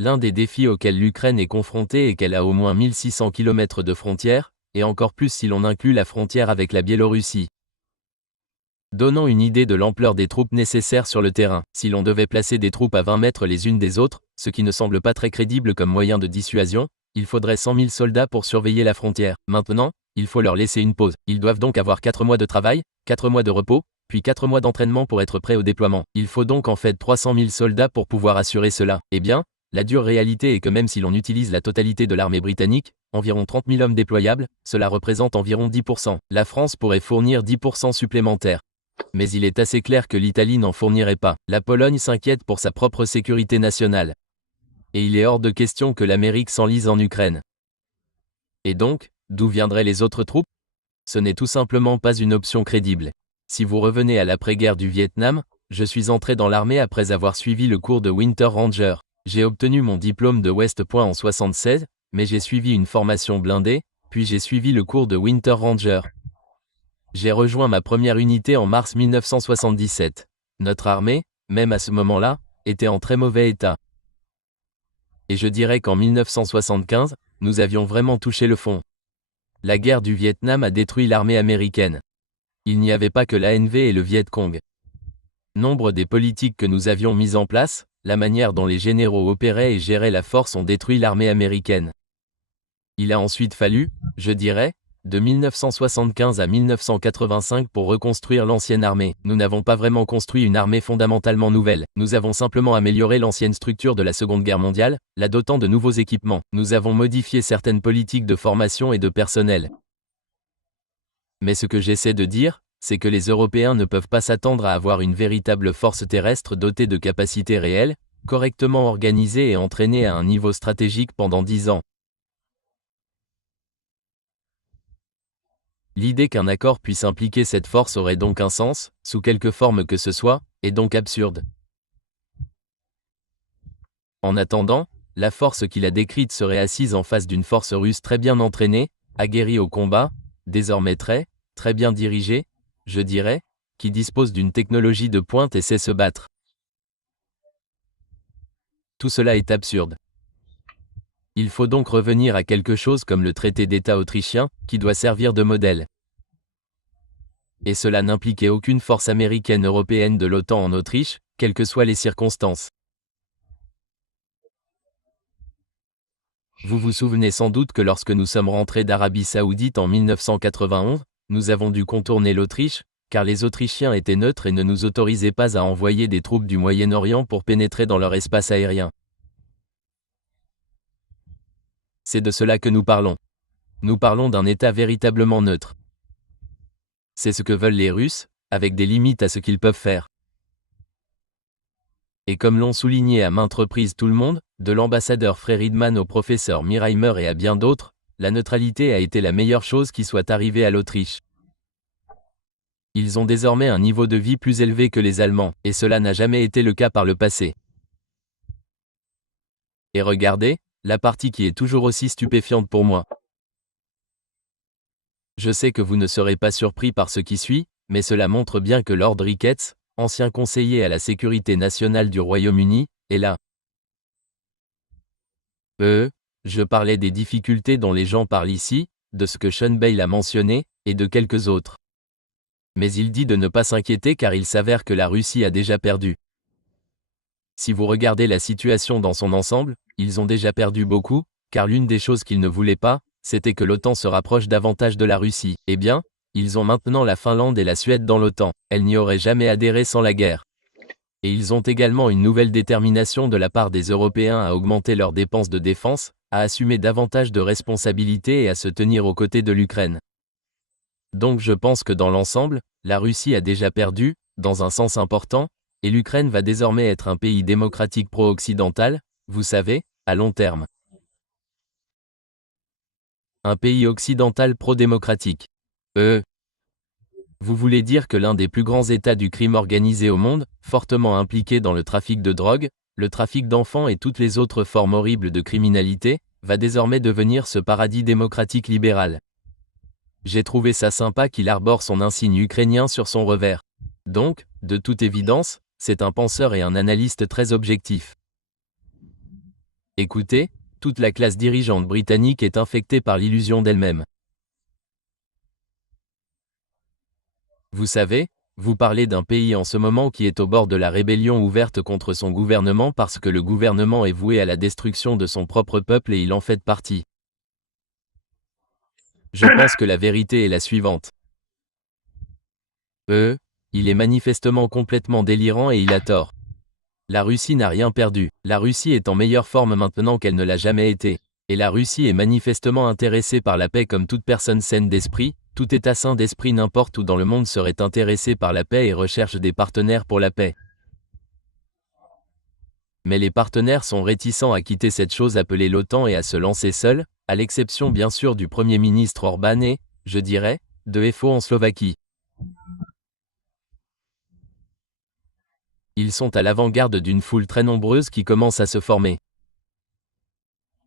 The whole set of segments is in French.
L'un des défis auxquels l'Ukraine est confrontée est qu'elle a au moins 1600 km de frontières, et encore plus si l'on inclut la frontière avec la Biélorussie. Donnant une idée de l'ampleur des troupes nécessaires sur le terrain, si l'on devait placer des troupes à 20 mètres les unes des autres, ce qui ne semble pas très crédible comme moyen de dissuasion, il faudrait 100 000 soldats pour surveiller la frontière. Maintenant, il faut leur laisser une pause. Ils doivent donc avoir 4 mois de travail, 4 mois de repos, puis 4 mois d'entraînement pour être prêts au déploiement. Il faut donc en fait 300 000 soldats pour pouvoir assurer cela. Eh bien, la dure réalité est que même si l'on utilise la totalité de l'armée britannique, environ 30 000 hommes déployables, cela représente environ 10%. La France pourrait fournir 10% supplémentaires. Mais il est assez clair que l'Italie n'en fournirait pas. La Pologne s'inquiète pour sa propre sécurité nationale. Et il est hors de question que l'Amérique s'enlise en Ukraine. Et donc, d'où viendraient les autres troupes? Ce n'est tout simplement pas une option crédible. Si vous revenez à l'après-guerre du Vietnam, je suis entré dans l'armée après avoir suivi le cours de Winter Ranger. J'ai obtenu mon diplôme de West Point en 1976, mais j'ai suivi une formation blindée, puis j'ai suivi le cours de Winter Ranger. J'ai rejoint ma première unité en mars 1977. Notre armée, même à ce moment-là, était en très mauvais état. Et je dirais qu'en 1975, nous avions vraiment touché le fond. La guerre du Vietnam a détruit l'armée américaine. Il n'y avait pas que l'ANV et le Viet Cong. Nombre des politiques que nous avions mises en place, la manière dont les généraux opéraient et géraient la force ont détruit l'armée américaine. Il a ensuite fallu, je dirais, de 1975 à 1985 pour reconstruire l'ancienne armée. Nous n'avons pas vraiment construit une armée fondamentalement nouvelle. Nous avons simplement amélioré l'ancienne structure de la Seconde Guerre mondiale, la dotant de nouveaux équipements. Nous avons modifié certaines politiques de formation et de personnel. Mais ce que j'essaie de dire, c'est que les Européens ne peuvent pas s'attendre à avoir une véritable force terrestre dotée de capacités réelles, correctement organisée et entraînée à un niveau stratégique pendant 10 ans. L'idée qu'un accord puisse impliquer cette force aurait donc un sens, sous quelque forme que ce soit, est donc absurde. En attendant, la force qu'il a décrite serait assise en face d'une force russe très bien entraînée, aguerrie au combat, désormais très bien dirigée, je dirais, qui dispose d'une technologie de pointe et sait se battre. Tout cela est absurde. Il faut donc revenir à quelque chose comme le traité d'État autrichien, qui doit servir de modèle. Et cela n'impliquait aucune force américaine européenne de l'OTAN en Autriche, quelles que soient les circonstances. Vous vous souvenez sans doute que lorsque nous sommes rentrés d'Arabie Saoudite en 1991, nous avons dû contourner l'Autriche, car les Autrichiens étaient neutres et ne nous autorisaient pas à envoyer des troupes du Moyen-Orient pour pénétrer dans leur espace aérien. C'est de cela que nous parlons. Nous parlons d'un État véritablement neutre. C'est ce que veulent les Russes, avec des limites à ce qu'ils peuvent faire. Et comme l'ont souligné à maintes reprises tout le monde, de l'ambassadeur Friedman au professeur Mirheimer et à bien d'autres, la neutralité a été la meilleure chose qui soit arrivée à l'Autriche. Ils ont désormais un niveau de vie plus élevé que les Allemands, et cela n'a jamais été le cas par le passé. Et regardez, la partie qui est toujours aussi stupéfiante pour moi. Je sais que vous ne serez pas surpris par ce qui suit, mais cela montre bien que Lord Ricketts, ancien conseiller à la sécurité nationale du Royaume-Uni, est là. Je parlais des difficultés dont les gens parlent ici, de ce que Sean Bale a mentionné, et de quelques autres. Mais il dit de ne pas s'inquiéter car il s'avère que la Russie a déjà perdu. Si vous regardez la situation dans son ensemble, ils ont déjà perdu beaucoup, car l'une des choses qu'ils ne voulaient pas, c'était que l'OTAN se rapproche davantage de la Russie. Eh bien, ils ont maintenant la Finlande et la Suède dans l'OTAN. Elles n'y auraient jamais adhéré sans la guerre. Et ils ont également une nouvelle détermination de la part des Européens à augmenter leurs dépenses de défense, à assumer davantage de responsabilités et à se tenir aux côtés de l'Ukraine. Donc je pense que dans l'ensemble, la Russie a déjà perdu, dans un sens important, et l'Ukraine va désormais être un pays démocratique pro-occidental, vous savez, à long terme. Un pays occidental pro-démocratique. Vous voulez dire que l'un des plus grands États du crime organisé au monde, fortement impliqué dans le trafic de drogue, le trafic d'enfants et toutes les autres formes horribles de criminalité, va désormais devenir ce paradis démocratique libéral. J'ai trouvé ça sympa qu'il arbore son insigne ukrainien sur son revers. Donc, de toute évidence, c'est un penseur et un analyste très objectif. Écoutez, toute la classe dirigeante britannique est infectée par l'illusion d'elle-même. Vous savez, vous parlez d'un pays en ce moment qui est au bord de la rébellion ouverte contre son gouvernement parce que le gouvernement est voué à la destruction de son propre peuple et il en fait partie. Je pense que la vérité est la suivante. Il est manifestement complètement délirant et il a tort. La Russie n'a rien perdu. La Russie est en meilleure forme maintenant qu'elle ne l'a jamais été. Et la Russie est manifestement intéressée par la paix comme toute personne saine d'esprit, tout état sain d'esprit n'importe où dans le monde serait intéressé par la paix et recherche des partenaires pour la paix. Mais les partenaires sont réticents à quitter cette chose appelée l'OTAN et à se lancer seuls, à l'exception bien sûr du Premier ministre Orban et, je dirais, de FO en Slovaquie. Ils sont à l'avant-garde d'une foule très nombreuse qui commence à se former.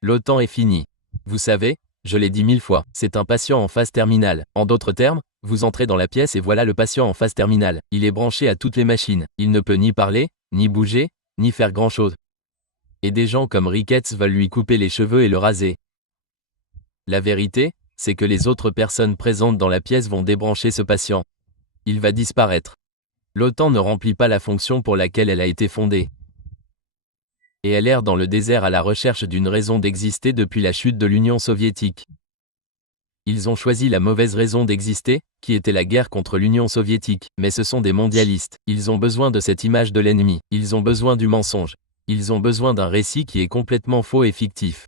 L'OTAN est fini. Vous savez, je l'ai dit 1000 fois, c'est un patient en phase terminale. En d'autres termes, vous entrez dans la pièce et voilà le patient en phase terminale. Il est branché à toutes les machines. Il ne peut ni parler, ni bouger, ni faire grand-chose. Et des gens comme Ricketts veulent lui couper les cheveux et le raser. La vérité, c'est que les autres personnes présentes dans la pièce vont débrancher ce patient. Il va disparaître. L'OTAN ne remplit pas la fonction pour laquelle elle a été fondée. Et elle erre dans le désert à la recherche d'une raison d'exister depuis la chute de l'Union soviétique. Ils ont choisi la mauvaise raison d'exister, qui était la guerre contre l'Union soviétique. Mais ce sont des mondialistes. Ils ont besoin de cette image de l'ennemi. Ils ont besoin du mensonge. Ils ont besoin d'un récit qui est complètement faux et fictif.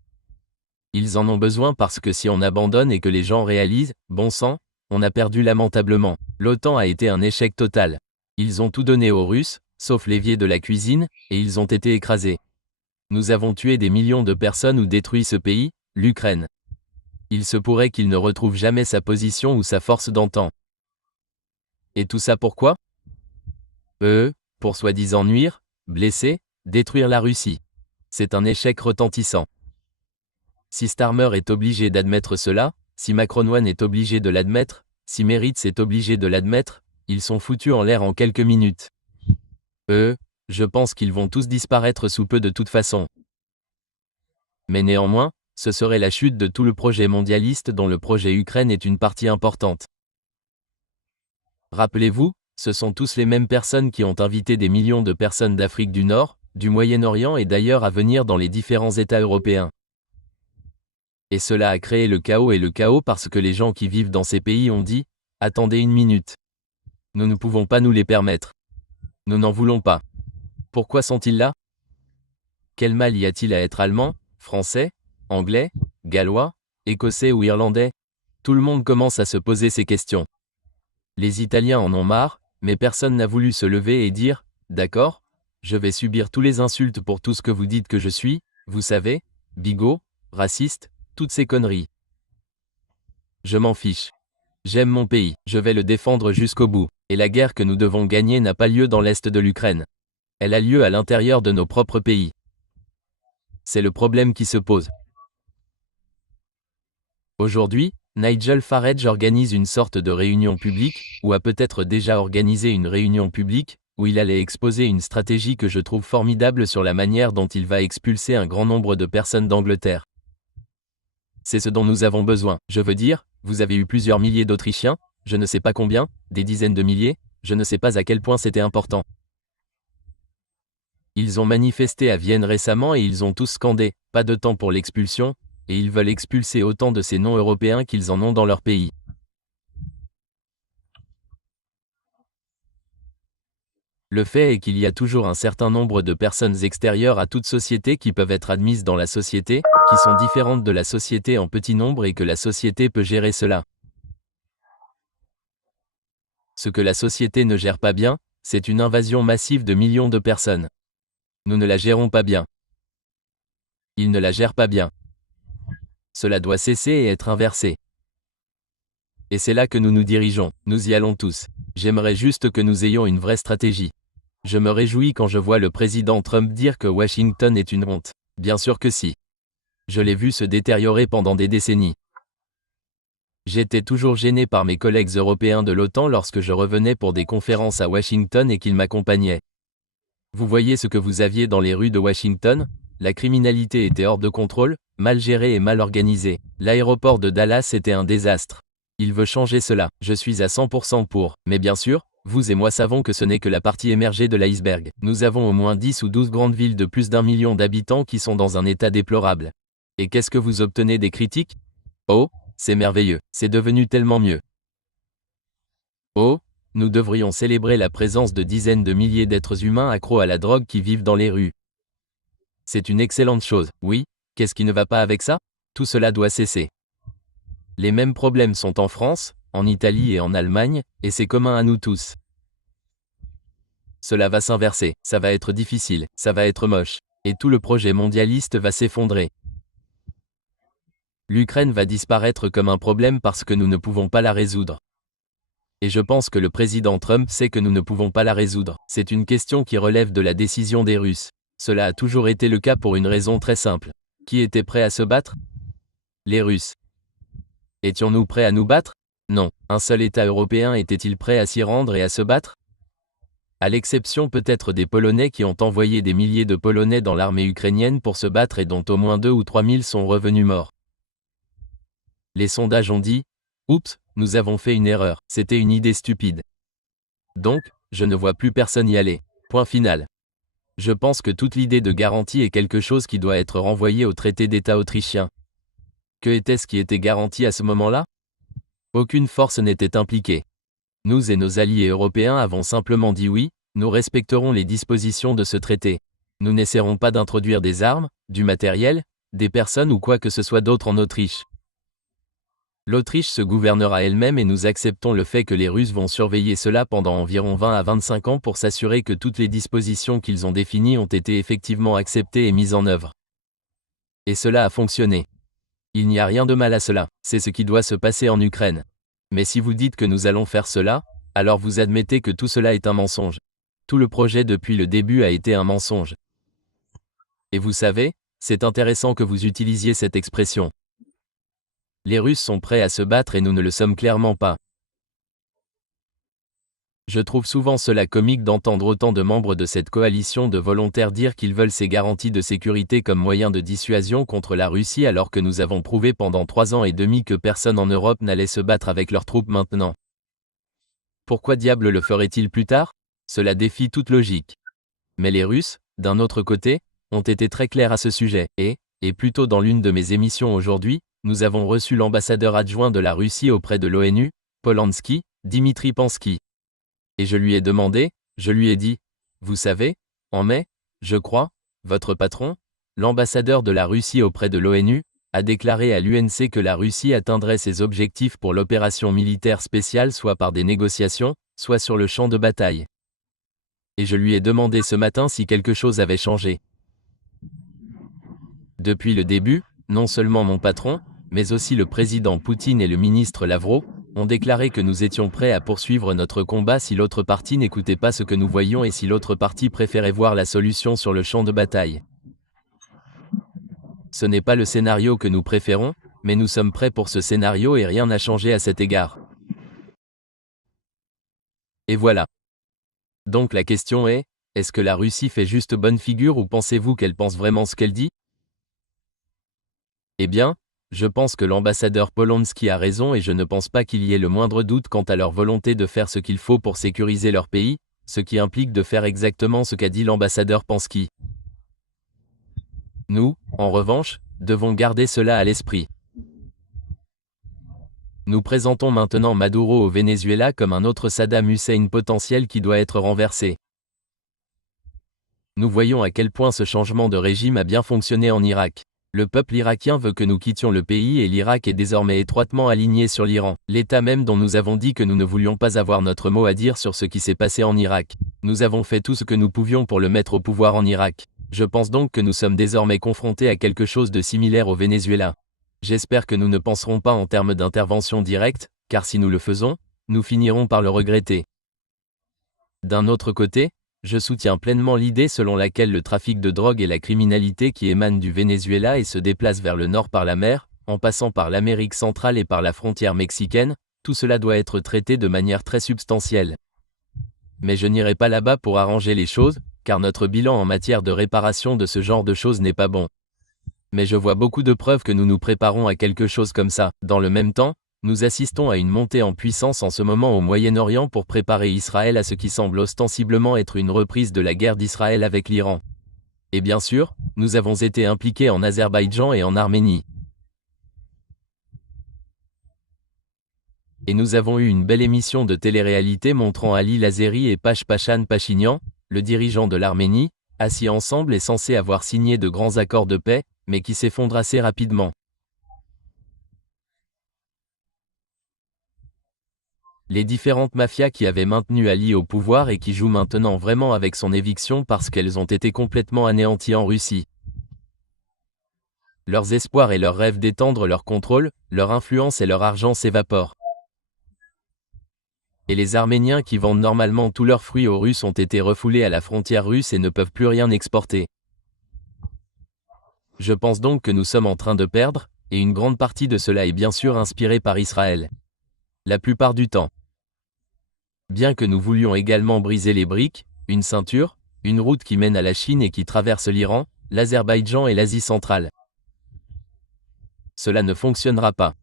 Ils en ont besoin parce que si on abandonne et que les gens réalisent, bon sang, on a perdu lamentablement. L'OTAN a été un échec total. Ils ont tout donné aux Russes, sauf l'évier de la cuisine, et ils ont été écrasés. Nous avons tué des millions de personnes ou détruit ce pays, l'Ukraine. Il se pourrait qu'il ne retrouve jamais sa position ou sa force d'antan. Et tout ça pourquoi ? Pour soi-disant nuire, blesser, détruire la Russie. C'est un échec retentissant. Si Starmer est obligé d'admettre cela, si Macron One est obligé de l'admettre, si Meritz est obligé de l'admettre, ils sont foutus en l'air en quelques minutes. Je pense qu'ils vont tous disparaître sous peu de toute façon. Mais néanmoins, ce serait la chute de tout le projet mondialiste dont le projet Ukraine est une partie importante. Rappelez-vous, ce sont tous les mêmes personnes qui ont invité des millions de personnes d'Afrique du Nord, du Moyen-Orient et d'ailleurs à venir dans les différents États européens. Et cela a créé le chaos parce que les gens qui vivent dans ces pays ont dit « Attendez une minute. Nous ne pouvons pas nous les permettre. Nous n'en voulons pas. Pourquoi sont-ils là ? Quel mal y a-t-il à être allemand, français, anglais, gallois, écossais ou irlandais ? Tout le monde commence à se poser ces questions. Les Italiens en ont marre, mais personne n'a voulu se lever et dire « D'accord, je vais subir tous les insultes pour tout ce que vous dites que je suis, vous savez, bigot, raciste, toutes ces conneries. Je m'en fiche. J'aime mon pays, je vais le défendre jusqu'au bout. Et la guerre que nous devons gagner n'a pas lieu dans l'est de l'Ukraine. Elle a lieu à l'intérieur de nos propres pays. C'est le problème qui se pose. Aujourd'hui, Nigel Farage organise une sorte de réunion publique, ou a peut-être déjà organisé une réunion publique, où il allait exposer une stratégie que je trouve formidable sur la manière dont il va expulser un grand nombre de personnes d'Angleterre. C'est ce dont nous avons besoin. Je veux dire, vous avez eu plusieurs milliers d'Autrichiens, je ne sais pas combien, des dizaines de milliers, je ne sais pas à quel point c'était important. Ils ont manifesté à Vienne récemment et ils ont tous scandé « Pas de temps pour l'expulsion », et ils veulent expulser autant de ces non-européens qu'ils en ont dans leur pays. Le fait est qu'il y a toujours un certain nombre de personnes extérieures à toute société qui peuvent être admises dans la société, qui sont différentes de la société en petit nombre et que la société peut gérer cela. Ce que la société ne gère pas bien, c'est une invasion massive de millions de personnes. Nous ne la gérons pas bien. Ils ne la gèrent pas bien. Cela doit cesser et être inversé. Et c'est là que nous nous dirigeons, nous y allons tous. J'aimerais juste que nous ayons une vraie stratégie. Je me réjouis quand je vois le président Trump dire que Washington est une honte. Bien sûr que si. Je l'ai vu se détériorer pendant des décennies. J'étais toujours gêné par mes collègues européens de l'OTAN lorsque je revenais pour des conférences à Washington et qu'ils m'accompagnaient. Vous voyez ce que vous aviez dans les rues de Washington ? La criminalité était hors de contrôle, mal gérée et mal organisée. L'aéroport de Dallas était un désastre. Il veut changer cela. Je suis à 100% pour. Mais bien sûr, vous et moi savons que ce n'est que la partie émergée de l'iceberg. Nous avons au moins 10 ou 12 grandes villes de plus d'1 million d'habitants qui sont dans un état déplorable. Et qu'est-ce que vous obtenez des critiques? Oh, c'est merveilleux, c'est devenu tellement mieux. Oh, nous devrions célébrer la présence de dizaines de milliers d'êtres humains accros à la drogue qui vivent dans les rues. C'est une excellente chose, oui, qu'est-ce qui ne va pas avec ça? Tout cela doit cesser. Les mêmes problèmes sont en France, en Italie et en Allemagne, et c'est commun à nous tous. Cela va s'inverser, ça va être difficile, ça va être moche, et tout le projet mondialiste va s'effondrer. L'Ukraine va disparaître comme un problème parce que nous ne pouvons pas la résoudre. Et je pense que le président Trump sait que nous ne pouvons pas la résoudre. C'est une question qui relève de la décision des Russes. Cela a toujours été le cas pour une raison très simple. Qui était prêt à se battre? Les Russes. Étions-nous prêts à nous battre? Non. Un seul État européen était-il prêt à s'y rendre et à se battre? À l'exception peut-être des Polonais qui ont envoyé des milliers de Polonais dans l'armée ukrainienne pour se battre et dont au moins 2 ou 3 000 sont revenus morts. Les sondages ont dit « Oups, nous avons fait une erreur, c'était une idée stupide. » Donc, je ne vois plus personne y aller. Point final. Je pense que toute l'idée de garantie est quelque chose qui doit être renvoyé au traité d'État autrichien. Que était-ce qui était garanti à ce moment-là? Aucune force n'était impliquée. Nous et nos alliés européens avons simplement dit oui, nous respecterons les dispositions de ce traité. Nous n'essaierons pas d'introduire des armes, du matériel, des personnes ou quoi que ce soit d'autre en Autriche. L'Autriche se gouvernera elle-même et nous acceptons le fait que les Russes vont surveiller cela pendant environ 20 à 25 ans pour s'assurer que toutes les dispositions qu'ils ont définies ont été effectivement acceptées et mises en œuvre. Et cela a fonctionné. Il n'y a rien de mal à cela, c'est ce qui doit se passer en Ukraine. Mais si vous dites que nous allons faire cela, alors vous admettez que tout cela est un mensonge. Tout le projet depuis le début a été un mensonge. Et vous savez, c'est intéressant que vous utilisiez cette expression. Les Russes sont prêts à se battre et nous ne le sommes clairement pas. Je trouve souvent cela comique d'entendre autant de membres de cette coalition de volontaires dire qu'ils veulent ces garanties de sécurité comme moyen de dissuasion contre la Russie alors que nous avons prouvé pendant 3 ans et demi que personne en Europe n'allait se battre avec leurs troupes maintenant. Pourquoi diable le ferait-il plus tard? Cela défie toute logique. Mais les Russes, d'un autre côté, ont été très clairs à ce sujet, et plus tôt dans l'une de mes émissions aujourd'hui, nous avons reçu l'ambassadeur adjoint de la Russie auprès de l'ONU, Polanski, Dimitri Pansky. Et je lui ai demandé, je lui ai dit, vous savez, en mai, je crois, votre patron, l'ambassadeur de la Russie auprès de l'ONU, a déclaré à l'UNC que la Russie atteindrait ses objectifs pour l'opération militaire spéciale soit par des négociations, soit sur le champ de bataille. Et je lui ai demandé ce matin si quelque chose avait changé. Depuis le début, non seulement mon patron, mais aussi le président Poutine et le ministre Lavrov, ont déclaré que nous étions prêts à poursuivre notre combat si l'autre partie n'écoutait pas ce que nous voyions et si l'autre partie préférait voir la solution sur le champ de bataille. Ce n'est pas le scénario que nous préférons, mais nous sommes prêts pour ce scénario et rien n'a changé à cet égard. Et voilà. Donc la question est, est-ce que la Russie fait juste bonne figure ou pensez-vous qu'elle pense vraiment ce qu'elle dit? Eh bien, je pense que l'ambassadeur Polanski a raison et je ne pense pas qu'il y ait le moindre doute quant à leur volonté de faire ce qu'il faut pour sécuriser leur pays, ce qui implique de faire exactement ce qu'a dit l'ambassadeur Pansky. Nous, en revanche, devons garder cela à l'esprit. Nous présentons maintenant Maduro au Venezuela comme un autre Saddam Hussein potentiel qui doit être renversé. Nous voyons à quel point ce changement de régime a bien fonctionné en Irak. Le peuple irakien veut que nous quittions le pays et l'Irak est désormais étroitement aligné sur l'Iran, l'État même dont nous avons dit que nous ne voulions pas avoir notre mot à dire sur ce qui s'est passé en Irak. Nous avons fait tout ce que nous pouvions pour le mettre au pouvoir en Irak. Je pense donc que nous sommes désormais confrontés à quelque chose de similaire au Venezuela. J'espère que nous ne penserons pas en termes d'intervention directe, car si nous le faisons, nous finirons par le regretter. D'un autre côté, je soutiens pleinement l'idée selon laquelle le trafic de drogue et la criminalité qui émanent du Venezuela et se déplacent vers le nord par la mer, en passant par l'Amérique centrale et par la frontière mexicaine, tout cela doit être traité de manière très substantielle. Mais je n'irai pas là-bas pour arranger les choses, car notre bilan en matière de réparation de ce genre de choses n'est pas bon. Mais je vois beaucoup de preuves que nous nous préparons à quelque chose comme ça. Dans le même temps, nous assistons à une montée en puissance en ce moment au Moyen-Orient pour préparer Israël à ce qui semble ostensiblement être une reprise de la guerre d'Israël avec l'Iran. Et bien sûr, nous avons été impliqués en Azerbaïdjan et en Arménie. Et nous avons eu une belle émission de télé-réalité montrant Ali Lazeri et Pashpashan Pachinian, le dirigeant de l'Arménie, assis ensemble et censés avoir signé de grands accords de paix, mais qui s'effondrent assez rapidement. Les différentes mafias qui avaient maintenu Ali au pouvoir et qui jouent maintenant vraiment avec son éviction parce qu'elles ont été complètement anéanties en Russie. Leurs espoirs et leurs rêves d'étendre leur contrôle, leur influence et leur argent s'évaporent. Et les Arméniens qui vendent normalement tous leurs fruits aux Russes ont été refoulés à la frontière russe et ne peuvent plus rien exporter. Je pense donc que nous sommes en train de perdre, et une grande partie de cela est bien sûr inspiré par Israël. La plupart du temps. Bien que nous voulions également briser les briques, une ceinture, une route qui mène à la Chine et qui traverse l'Iran, l'Azerbaïdjan et l'Asie centrale. Cela ne fonctionnera pas.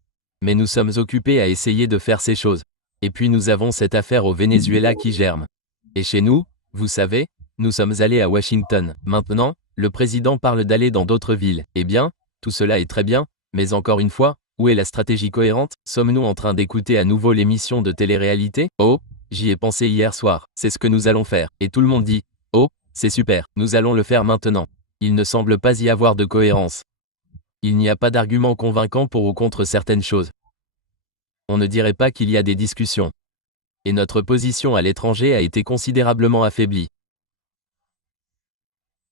Mais nous sommes occupés à essayer de faire ces choses. Et puis nous avons cette affaire au Venezuela qui germe. Et chez nous, vous savez, nous sommes allés à Washington. Maintenant, le président parle d'aller dans d'autres villes. Eh bien, tout cela est très bien, mais encore une fois, où est la stratégie cohérente? Sommes-nous en train d'écouter à nouveau l'émission de télé-réalité? Oh, j'y ai pensé hier soir, c'est ce que nous allons faire. Et tout le monde dit, oh, c'est super, nous allons le faire maintenant. Il ne semble pas y avoir de cohérence. Il n'y a pas d'argument convaincant pour ou contre certaines choses. On ne dirait pas qu'il y a des discussions. Et notre position à l'étranger a été considérablement affaiblie.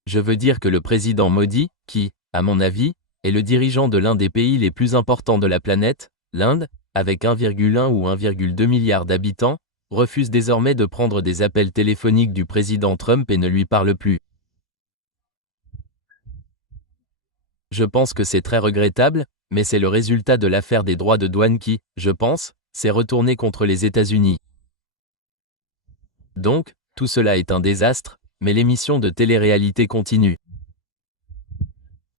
Je veux dire que le président Modi, qui, à mon avis, est le dirigeant de l'un des pays les plus importants de la planète, l'Inde, avec 1,1 ou 1,2 milliard d'habitants, refuse désormais de prendre des appels téléphoniques du président Trump et ne lui parle plus. Je pense que c'est très regrettable, mais c'est le résultat de l'affaire des droits de douane qui, je pense, s'est retourné contre les États-Unis. Donc, tout cela est un désastre, mais l'émission de télé-réalité continue.